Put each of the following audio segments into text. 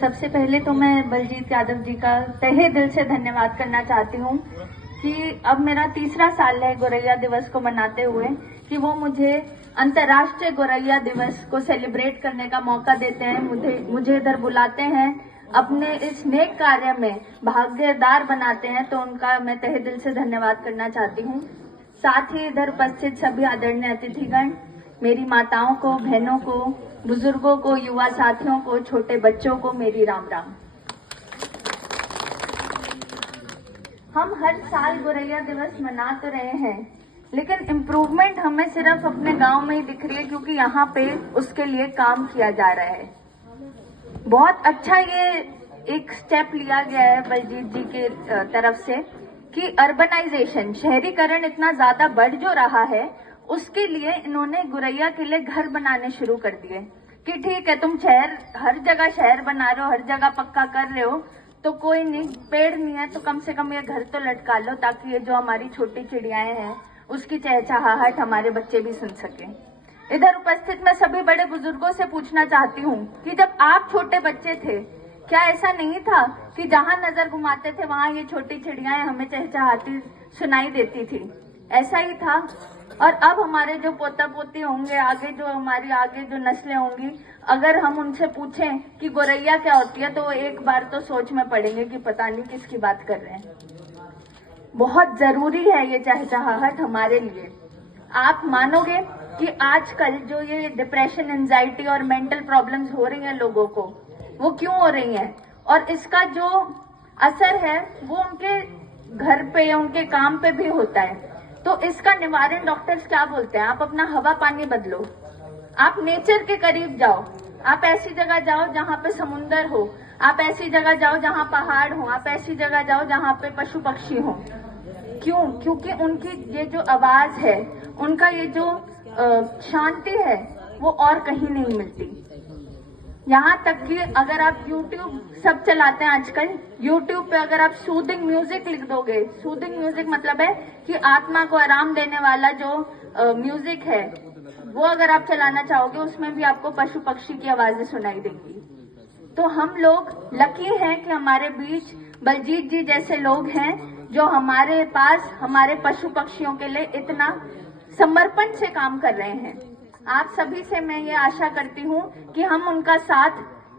सबसे पहले तो मैं बलजीत यादव जी का तहे दिल से धन्यवाद करना चाहती हूँ कि अब मेरा तीसरा साल है गोरैया दिवस को मनाते हुए, कि वो मुझे अंतर्राष्ट्रीय गोरैया दिवस को सेलिब्रेट करने का मौका देते हैं, मुझे इधर बुलाते हैं, अपने इस नेक कार्य में भागीदार बनाते हैं। तो उनका मैं तहे दिल से धन्यवाद करना चाहती हूँ। साथ ही इधर उपस्थित सभी आदरणीय अतिथिगण, मेरी माताओं को, बहनों को, बुजुर्गों को, युवा साथियों को, छोटे बच्चों को मेरी राम राम। हम हर साल गोरैया दिवस मना तो रहे हैं, लेकिन इम्प्रूवमेंट हमें सिर्फ अपने गांव में ही दिख रही है, क्योंकि यहाँ पे उसके लिए काम किया जा रहा है। बहुत अच्छा ये एक स्टेप लिया गया है बलजीत जी के तरफ से कि अर्बनाइजेशन, शहरीकरण इतना ज्यादा बढ़ जो रहा है, उसके लिए इन्होंने गोरैया के लिए घर बनाने शुरू कर दिए कि ठीक है, तुम शहर, हर जगह शहर बना रहे हो, हर जगह पक्का कर रहे हो, तो कोई नहीं, पेड़ नहीं है तो कम से कम ये घर तो लटका लो, ताकि ये जो हमारी छोटी चिड़ियाएं हैं उसकी चहचहाहट हमारे बच्चे भी सुन सके। इधर उपस्थित मैं सभी बड़े बुजुर्गों से पूछना चाहती हूँ कि जब आप छोटे बच्चे थे, क्या ऐसा नहीं था कि जहाँ नजर घुमाते थे वहां ये छोटी चिड़ियाएं हमें चहचहाती सुनाई देती थी? ऐसा ही था। और अब हमारे जो पोता पोती होंगे, आगे जो हमारी आगे जो नस्लें होंगी, अगर हम उनसे पूछें कि गोरैया क्या होती है, तो वो एक बार तो सोच में पड़ेंगे कि पता नहीं किसकी बात कर रहे हैं। बहुत जरूरी है ये चहचहाहट हमारे लिए। आप मानोगे कि आजकल जो ये डिप्रेशन, एंजाइटी और मेंटल प्रॉब्लम्स हो रही हैं लोगों को, वो क्यों हो रही हैं? और इसका जो असर है वो उनके घर पे या उनके काम पे भी होता है। तो इसका निवारण डॉक्टर्स क्या बोलते हैं? आप अपना हवा पानी बदलो, आप नेचर के करीब जाओ, आप ऐसी जगह जाओ जहाँ पे समुंदर हो, आप ऐसी जगह जाओ जहाँ पहाड़ हो, आप ऐसी जगह जाओ जहाँ पे पशु पक्षी हो। क्यों? क्योंकि उनकी ये जो आवाज है, उनका ये जो शांति है, वो और कहीं नहीं मिलती। यहाँ तक कि अगर आप YouTube सब चलाते हैं आजकल, YouTube पे अगर आप सूदिंग म्यूजिक लिख दोगे, सूदिंग म्यूजिक मतलब है कि आत्मा को आराम देने वाला जो म्यूजिक है, वो अगर आप चलाना चाहोगे, उसमें भी आपको पशु पक्षी की आवाजें सुनाई देंगी। तो हम लोग लकी हैं कि हमारे बीच बलजीत जी जैसे लोग हैं, जो हमारे पास हमारे पशु पक्षियों के लिए इतना समर्पण से काम कर रहे हैं। आप सभी से मैं ये आशा करती हूँ कि हम उनका साथ,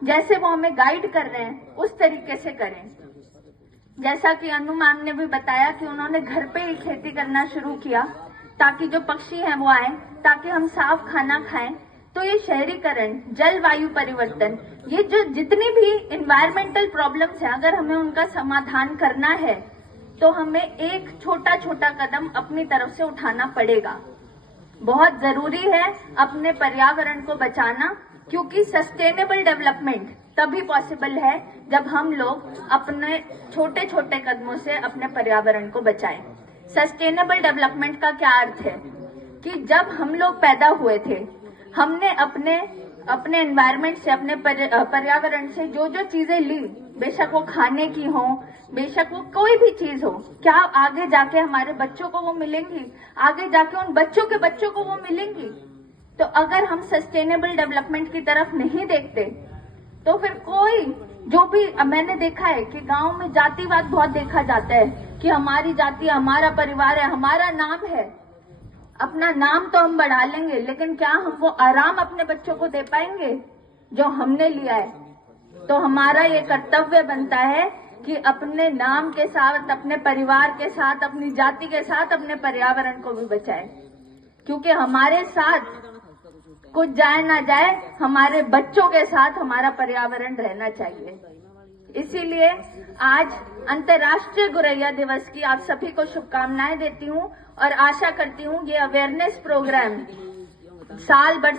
जैसे वो हमें गाइड कर रहे हैं, उस तरीके से करें। जैसा कि अनु मैम ने भी बताया कि उन्होंने घर पे ही खेती करना शुरू किया ताकि जो पक्षी हैं वो आए, ताकि हम साफ खाना खाएं। तो ये शहरीकरण, जलवायु परिवर्तन, ये जो जितनी भी इन्वायरमेंटल प्रॉब्लम्स हैं, अगर हमें उनका समाधान करना है तो हमें एक छोटा छोटा कदम अपनी तरफ से उठाना पड़ेगा। बहुत जरूरी है अपने पर्यावरण को बचाना, क्योंकि सस्टेनेबल डेवलपमेंट तभी पॉसिबल है जब हम लोग अपने छोटे छोटे कदमों से अपने पर्यावरण को बचाएं। सस्टेनेबल डेवलपमेंट का क्या अर्थ है? कि जब हम लोग पैदा हुए थे, हमने अपने एनवायरनमेंट से, अपने पर्यावरण से जो जो चीजें ली, बेशक वो खाने की हो, बेशक वो कोई भी चीज हो, क्या आगे जाके हमारे बच्चों को वो मिलेंगी? आगे जाके उन बच्चों के बच्चों को वो मिलेंगी? तो अगर हम सस्टेनेबल डेवलपमेंट की तरफ नहीं देखते, तो फिर कोई जो भी, मैंने देखा है कि गांव में जातिवाद बहुत देखा जाता है कि हमारी जाति, हमारा परिवार है, हमारा नाम है। अपना नाम तो हम बढ़ा लेंगे, लेकिन क्या हम वो आराम अपने बच्चों को दे पाएंगे जो हमने लिया है? तो हमारा ये कर्तव्य बनता है कि अपने नाम के साथ, अपने परिवार के साथ, अपनी जाति के साथ अपने पर्यावरण को भी बचाएं, क्योंकि हमारे साथ कुछ जाए ना जाए, हमारे बच्चों के साथ हमारा पर्यावरण रहना चाहिए। इसीलिए आज अंतर्राष्ट्रीय गोरैया दिवस की आप सभी को शुभकामनाएं देती हूं और आशा करती हूं ये अवेयरनेस प्रोग्राम साल भर